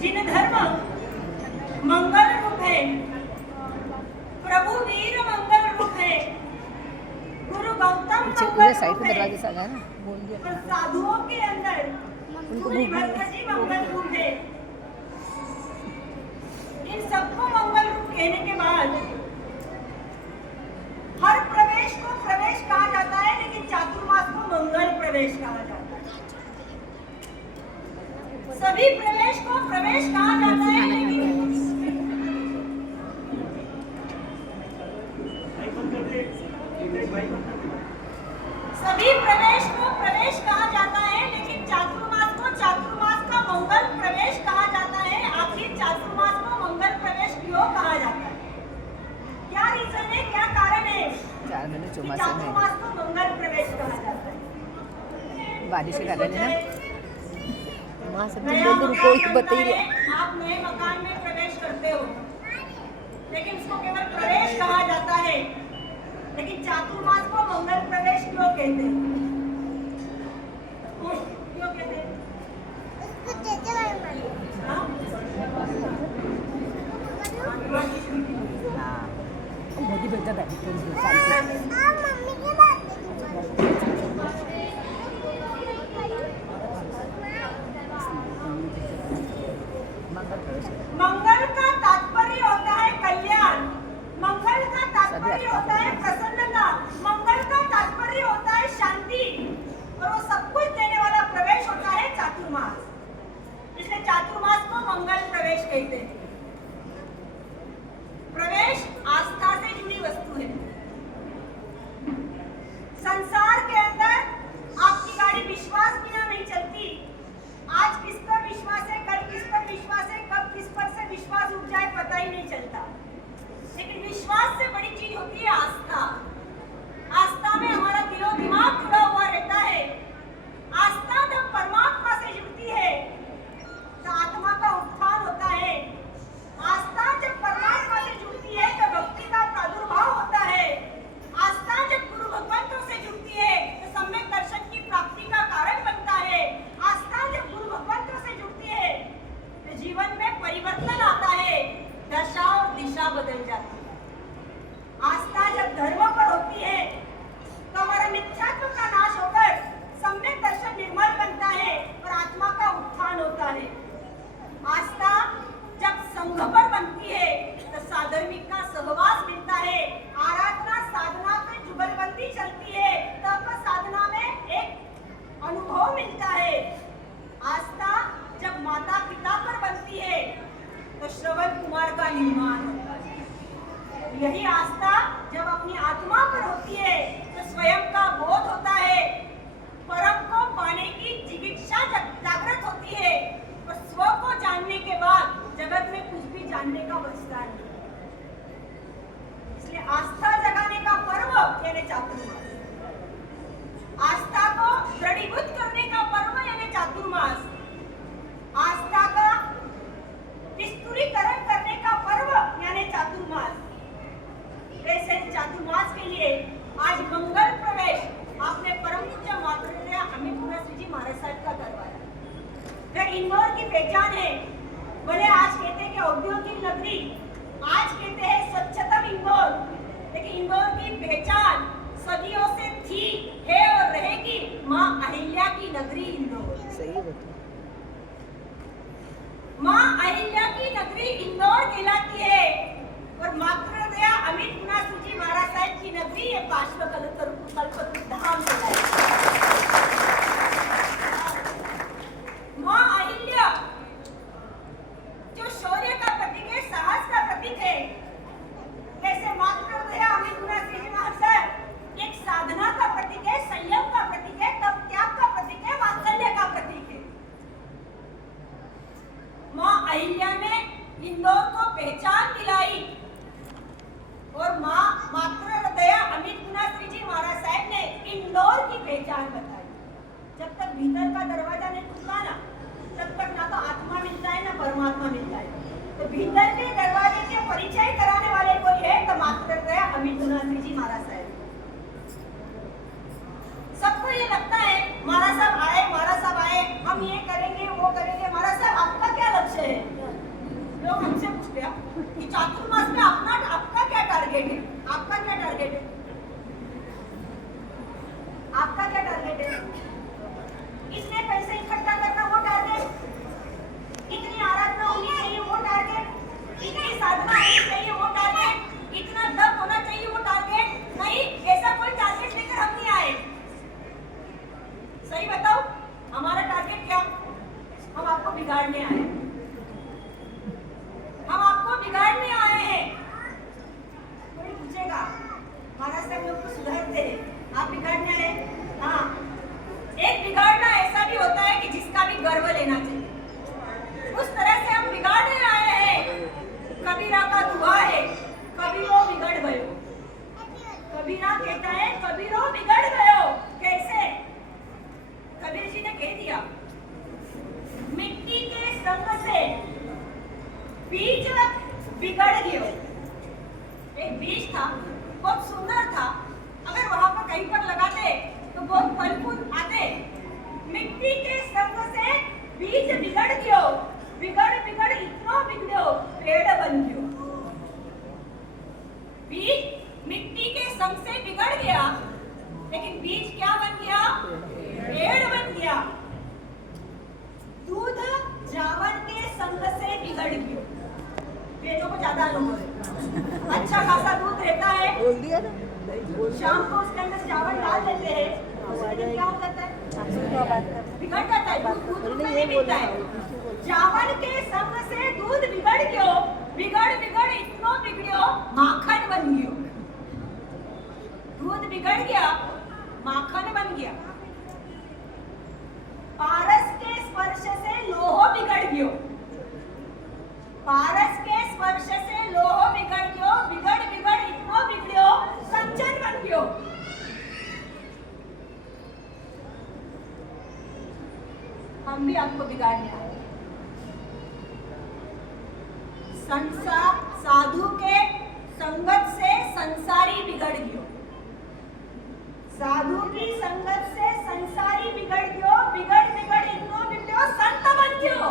जिन धर्म मंगल रूप है, प्रभु वीर मंगल रूप है, गुरु गौतम साइड पे दरवाजे से आ ना बोल दिया। और साधुओं के अंदर श्री भद्र जी मंगल रूप है। इन सबको मंगल रूप कहने के बाद हर प्रवेश को प्रवेश कहा जाता है, लेकिन चातुर्मास को मंगल प्रवेश कहा जाता है। सभी प्रवेश को प्रवेश कहा जाता है, लेकिन सभी प्रवेश को प्रवेश कहा जाता है, लेकिन चातुर्मास को चातुर्मास का मंगल प्रवेश कहा जाता है। आखिर चातुर्मास को मंगल प्रवेश क्यों कहा जाता है? क्या रीजन है, क्या कारण है चातुर्मास को मंगल प्रवेश कहा जाता है? बारिश का कारण है ना। नया मकान बनता है, आप नए मकान में प्रवेश करते हो, लेकिन उसको केवल प्रवेश कहा जाता है। लेकिन चातुर्मास को मंगल प्रवेश क्यों कहते हैं? क्यों कहते हैं? मोदी बेटा मंगल का तात्पर्य होता है कल्याण, मंगल का तात्पर्य होता है प्रसन्नता, मंगल का तात्पर्य होता है शांति, और वो सब कुछ देने वाला प्रवेश होता है चातुर्मास। इसलिए चातुर्मास को मंगल प्रवेश कहते हैं। प्रवेश आस्था से जुड़ी वस्तु है। संसार के अंदर आपकी गाड़ी विश्वास बिना नहीं चलती। आज किस पर विश्वास है, कल किस पर विश्वास है, कब किस पर से विश्वास उठ जाए पता ही नहीं चलता। लेकिन विश्वास से बड़ी चीज होती है आस्था। आस्था में हमारा दिलो दिमाग जुड़ा हुआ रहता है। आस्था जब परमात्मा से जुड़ती है तो आत्मा का उत्थान होता है। आस्था जब परमात्मा से जुड़ती है तो भक्ति का प्रादुर्भाव होता है। आस्था जब गुरु भगवंतों से जुड़ती है तो सम्यक दर्शन की प्राप्ति का कारण बनता है। आस्था जब गुरु भगवंतों से जुड़ती है तो जीवन में परिवर्तन आता है, दशा और दिशा बदल जाती है। आस्था जब धर्म पर होती है तो हमारा मिथ्यात्व का नाश होकर सम्यक दर्शन निर्मल बनता है और आत्मा का उत्थान होता है। आस्था जब संघ पर बनती है तो साधर्मिक का सहवास मिलता है। आराधना साधना से जुगलबंदी चलती है, तब साधना में एक अनुभव मिलता है। आस्था जब माता पिता पर बनती है तो श्रवण कुमार का निर्माण होता है। यही आस्था जब अपनी आत्मा पर होती है तो स्वयं का बोध होता है, परम को पाने की जिज्ञासा जागृत होती है, और स्व को जानने के बाद जगत में कुछ भी जानने का बचता नहीं। इसलिए आस्था जगाने का पर्व यानी चातुर्मास, आस्था को दृढ़ीभूत करने का पर्व यानी चातुर्मास, आस्था का विस्तृतीकरण करने का पर्व यानी चातुर्मास। ऐसे चातुर्मास के लिए आज मंगल प्रवेश आपने परम पूज्य मातृ अमित मुनाश्री जी महाराज साहब का करवाया। फिर इंदौर की पहचान है। बोले आज कहते हैं कि औद्योगिक नगरी, आज कहते हैं स्वच्छतम इंदौर, लेकिन इंदौर की पहचान सदियों से थी, है और रहेगी माँ अहिल्या की नगरी इंदौर। सही बता। माँ अहिल्या की नगरी इंदौर कहलाती है, और मातृदया अमित मुनाश्री जी महाराज साहब की नगरी ये पार्श्वकल्पतरु धाम कहलाती है। माँ अहिल्या जो शौर्य का प्रतीक है, साहस का प्रतीक है, वैसे मातृदया अमित मुनाश्री जी महाराज साहब एक साधना का प्रतीक है, संयम का प्रतीक है, तप त्याग का प्रतीक है, वात्सल्य का प्रतीक है। माँ अहिल्या ने इंदौर को पहचान दिलाई, और माँ मातृदया अमित कबीरा कहता है कबीरो बिगड़ गयो। कैसे? कबीर जी ने कह दिया मिट्टी के संग से बीज बिगड़ गयो। एक बीज था, बहुत सुंदर था, अगर वहां पर कहीं पर लगाते तो बहुत फल फूल आते। मिट्टी के संग से बीज बिगड़ गयो, बिगड़ बिगड़ इतना बिगड़ो पेड़ बन गयो। बीज मिट्टी के संग से बिगड़ गया, लेकिन बीज क्या बन गया? पेड़ बन गया। दूध जावन के संग से बिगड़ गयो। पेड़ों को ज्यादा अनुभव है, अच्छा खासा दूध रहता है, बोल दिया ना, शाम को उसके अंदर चावल डाल देते हैं, उसके दिन क्या हो जाता है? बिगड़ जाता है, दूध में नहीं मिलता है। चावल के संग से दूध बिगड़ गयो, बिगड़ बिगड़ इतना बिगड़ियो माखन बन गयो। दूध बिगड़ गया, माखन बन गया। पारस के स्पर्श से लोह बिगड़ गयो, पारस के स्पर्श से लोह बिगड़ गयो, बिगड़ बिगड़ इतना बिगड़ियो कंचन बन गयो। हम भी आपको बिगाड़ने आए। साधु के संगत से संसारी बिगड़ गयो, साधु की संगत से संसारी बिगड़ गयो, बिगड़ बिगड़ इतना बिगड़ो संत बन गयो।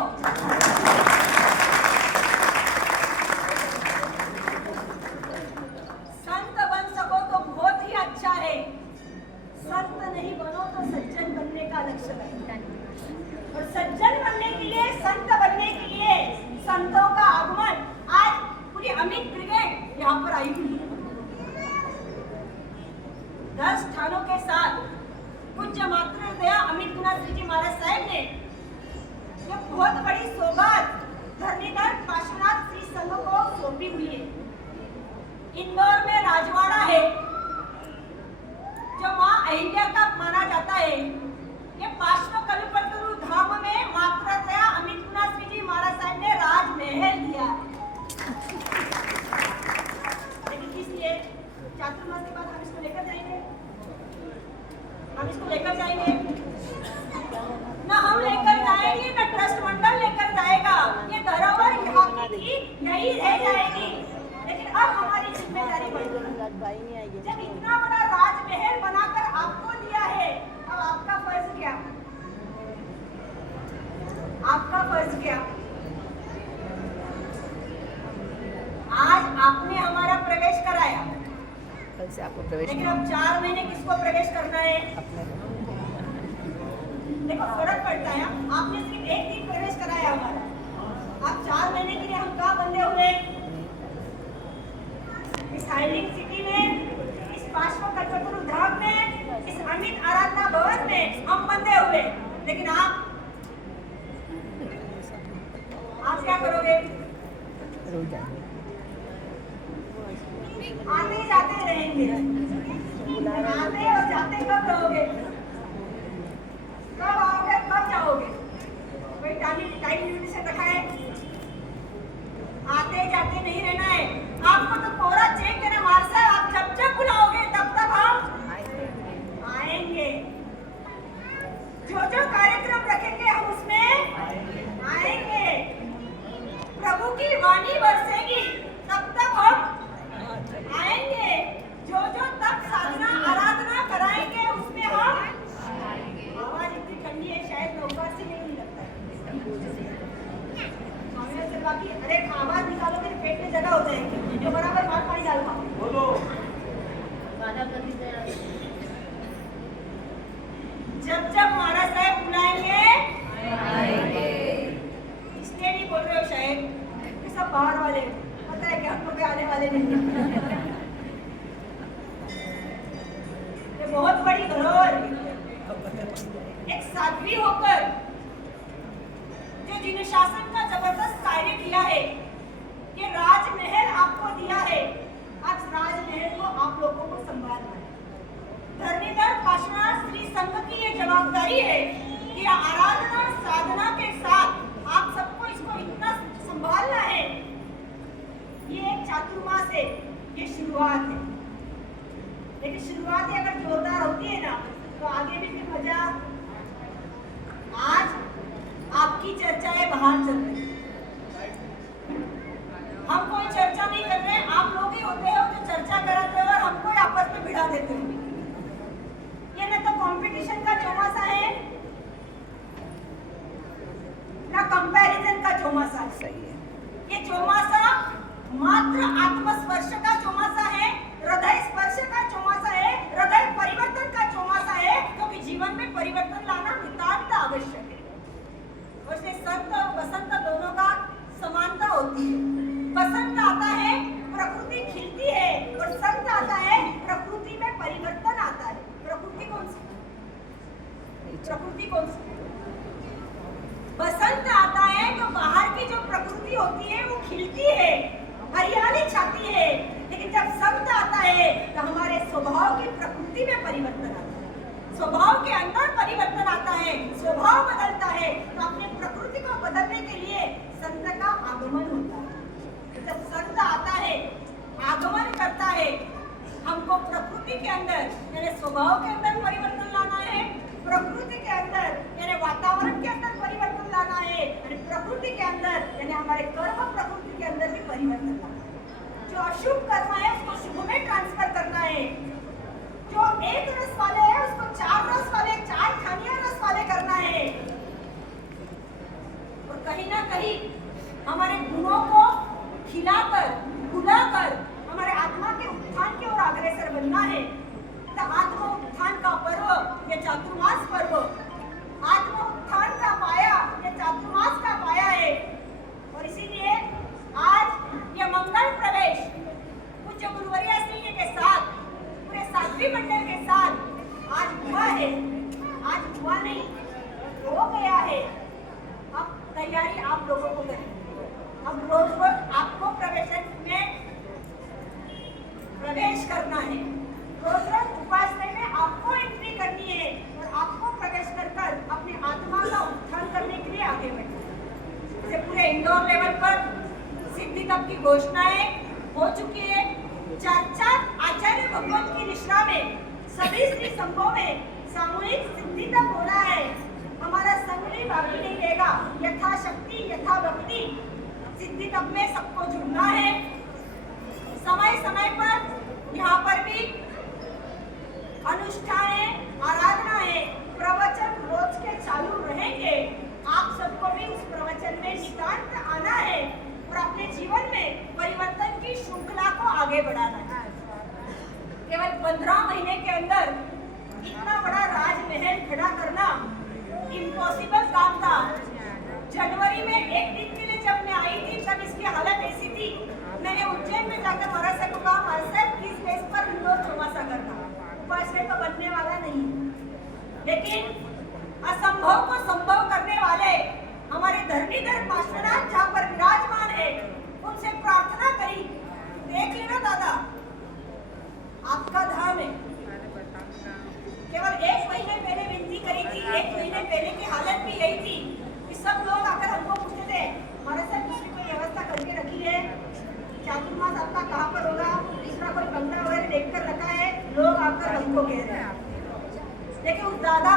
संत बन सको तो बहुत ही अच्छा है, संत नहीं बनो तो सज्जन बनने का लक्ष्य है। और सज्जन बनने के लिए, संत बनने के लिए संतों का आगमन, आज पूरी अमित ब्रिगेड यहाँ पर आई हुई है। 10 स्थानों के साथ पूज्य मातृदया अमित गुणनाथ जी महाराज साहब ने ये बहुत बड़ी सौगात धरणीधर काशीनाथ श्री संघ को सौंपी हुई है। इंदौर में राजवाड़ा है जो मां अहिल्या का माना जाता है। ये पार्श्व कल्पतरु धाम में मातृदया अमित गुणनाथ जी महाराज साहब ने राजमहल दिया है। लेकिन किस लिए? चातुर्मास के बाद हम इसको लेकर जाएंगे, हम इसको लेकर जाएंगे ना, हम लेकर जाएंगे ना ट्रस्ट मंडल लेकर जाएगा। ये धरोहर यहाँ की यही रह जाएगी। लेकिन अब हमारी जिम्मेदारी बढ़ गई। जब इतना बड़ा राजमहल बनाकर आपको दिया है, अब आपका फर्ज क्या? आपका फर्ज क्या? आज आपने हमारा प्रवेश कराया, कल से आपको प्रवेश, लेकिन अब 4 महीने किसको प्रवेश करना है? देखो फर्क पड़ता है। आपने सिर्फ एक दिन प्रवेश कराया हमारा, अब 4 महीने के लिए हम कहाँ बंधे हुए? इस हाइलिंग सिटी में, इस पार्श्व कल्पतरु धाम में, इस अमित आराधना भवन में हम बंधे हुए। लेकिन आप क्या करोगे? रुक जाएंगे, आते जाते रहेंगे, आते और जाते कब रहोगे? कब आओगे, कब जाओगे? कोई टाइम लिमिटेशन रखा है? आते जाते नहीं रहना है। आपको तो पूरा चेक देना मार साहब, आप जब जब बुलाओगे तब तब हम आएंगे। जो जो कार्यक्रम रखेंगे हम उसमें आएंगे। प्रभु की वाणी बरसेगी तब तक हम आएंगे। जो जो तब साधना आराधना कराएंगे उसमें हम आवाज इतनी ठंडी है, शायद नौका से नहीं लगता है। बाकी अरे आवाज निकालोगे तो पेट में जगह हो जाएगी, जो बराबर भात पानी डाल पाओ। जब जब महाराज साहब बुलाएंगे इसलिए नहीं बोल रहे हो शायद कि सब बाहर वाले, पता है कि हम लोग आने वाले नहीं। बहुत बड़ी धरोहर, एक साध्वी होकर जो जिन्हें शासन का जबरदस्त कार्य किया है, कि राजमहल आपको दिया है, आज राजमहल को आप लोगों को संभालना है। धरणीधर काशीनाथ श्री संघ की ये जवाबदारी है कि आराधना साधना के साथ आप सबको इसको इतना संभालना है। ये एक चातुर्मास है, ये शुरुआत है, लेकिन लेकिन शुरुआत ही अगर जोरदार होती है ना तो आगे भी फिर मजा। आज आपकी चर्चाएं बाहर चल रही है, हम कोई चर्चा नहीं कर रहे, आप लोग ही होते हो जो चर्चा कराते हो और हमको आपस में भिड़ा देते हो। ये ना तो कंपटीशन का चौमासा है ना कंपैरिजन का चौमासा है। सही है। ये चौमासा मात्र आत्मस्पर्श का चौमासा है, हृदय स्पर्श का चौमासा है, हृदय परिवर्तन का चौमासा है, क्योंकि जीवन में परिवर्तन लाना नितांत आवश्यक है। वैसे संत और बसंत दोनों का समानता होती है। बसंत आता है प्रकृति खिलती है और संत आता है प्रकृति में परिवर्तन आता है। प्रकृति कौन सी? प्रकृति कौन सी? बसंत आता है तो बाहर की जो प्रकृति होती है वो खिलती है, हरियाली छाती है, लेकिन जब संत आता है तो हमारे स्वभाव की प्रकृति में परिवर्तन आता है, स्वभाव के अंदर परिवर्तन आता है, स्वभाव बदलता है। तो अपने प्रकृति को बदलने के लिए संत का आगमन होता है। जब संत आता है, आगमन करता है, हमको प्रकृति के अंदर यानी स्वभाव के अंदर परिवर्तन लाना है, प्रकृति के अंदर यानी वातावरण के अंदर परिवर्तन लाना है, और प्रकृति के अंदर यानी हमारे कर्म प्रकृति के अंदर भी परिवर्तन लाना है। जो अशुभ कर्म है उसको शुभ में ट्रांसफर करना है, जो एक रस वाले है उसको 4 रस वाले, 4 खानियां रस वाले करना है। और कहीं ना कहीं हमारे गुणों को खिलाकर, भुलाकर हमारे आत्मा के उत्थान की ओर अग्रसर बनना है। तो आत्म उत्थान का पर्व ये चातुर्मास पर्व, आत्म उत्थान का पाया ये चातुर्मास का पाया है। और इसीलिए आज ये मंगल प्रवेश पूज्य गुरुवर्य सिंह जी के साथ, पूरे साध्वी मंडल के साथ आज हुआ है। आज हुआ नहीं, हो गया है। अब तैयारी आप लोगों को करनी है। अब रोज रोज आपको प्रवेशन में प्रवेश करना है, रोज रोज उपासना में आपको एंट्री करनी है और आपको प्रवेश कर अपने आत्मा का उत्थान करने के लिए आगे बढ़ना है। जैसे पूरे इंदौर लेवल पर सिद्धि तप की घोषणाएं हो चुकी है। 4 आचार्य भगवत की निष्ठा में सभी श्री संघों में सामूहिक सिद्धि तप हो रहा है। हमारा संघ भी बाकी नहीं रहेगा। यथाशक्ति यथा भक्ति सिद्धि तप में सबको जुड़ना है। समय समय पर यहाँ पर भी अनुष्ठान है, आराधना है, प्रवचन रोज के चालू रहेंगे। आप सबको भी उस प्रवचन में नितांत आना है और अपने जीवन में परिवर्तन की श्रृंखला को आगे बढ़ाना है। केवल 15 महीने के अंदर इतना बड़ा राजमहल खड़ा करना इम्पॉसिबल काम था। जनवरी में एक दिन के लिए जब मैं आई थी तब इसकी हालत ऐसी थी। मैंने उज्जैन में जाकर महाराज साहब को कहा, महाराज साहब किस बेस पर इंदौर चौमासा करना, उपासना तो बनने वाला नहीं। लेकिन असंभव को संभव करने वाले हमारे धरणीधर पार्श्वनाथ जहाँ पर विराजमान है, उनसे प्रार्थना करी, देख लेना दादा आपका धाम है। केवल 1 महीने पहले विनती करी थी, 1 महीने पहले की हालत भी यही थी कि सब लोग आकर हमको पूछते थे, महाराज साहब दूसरी कोई व्यवस्था करके रखी है, चातुर्मास आपका कहाँ पर होगा, दूसरा कोई बंगला वगैरह देखकर रखा है, लोग आकर हमको कह रहे हैं। लेकिन उस दादा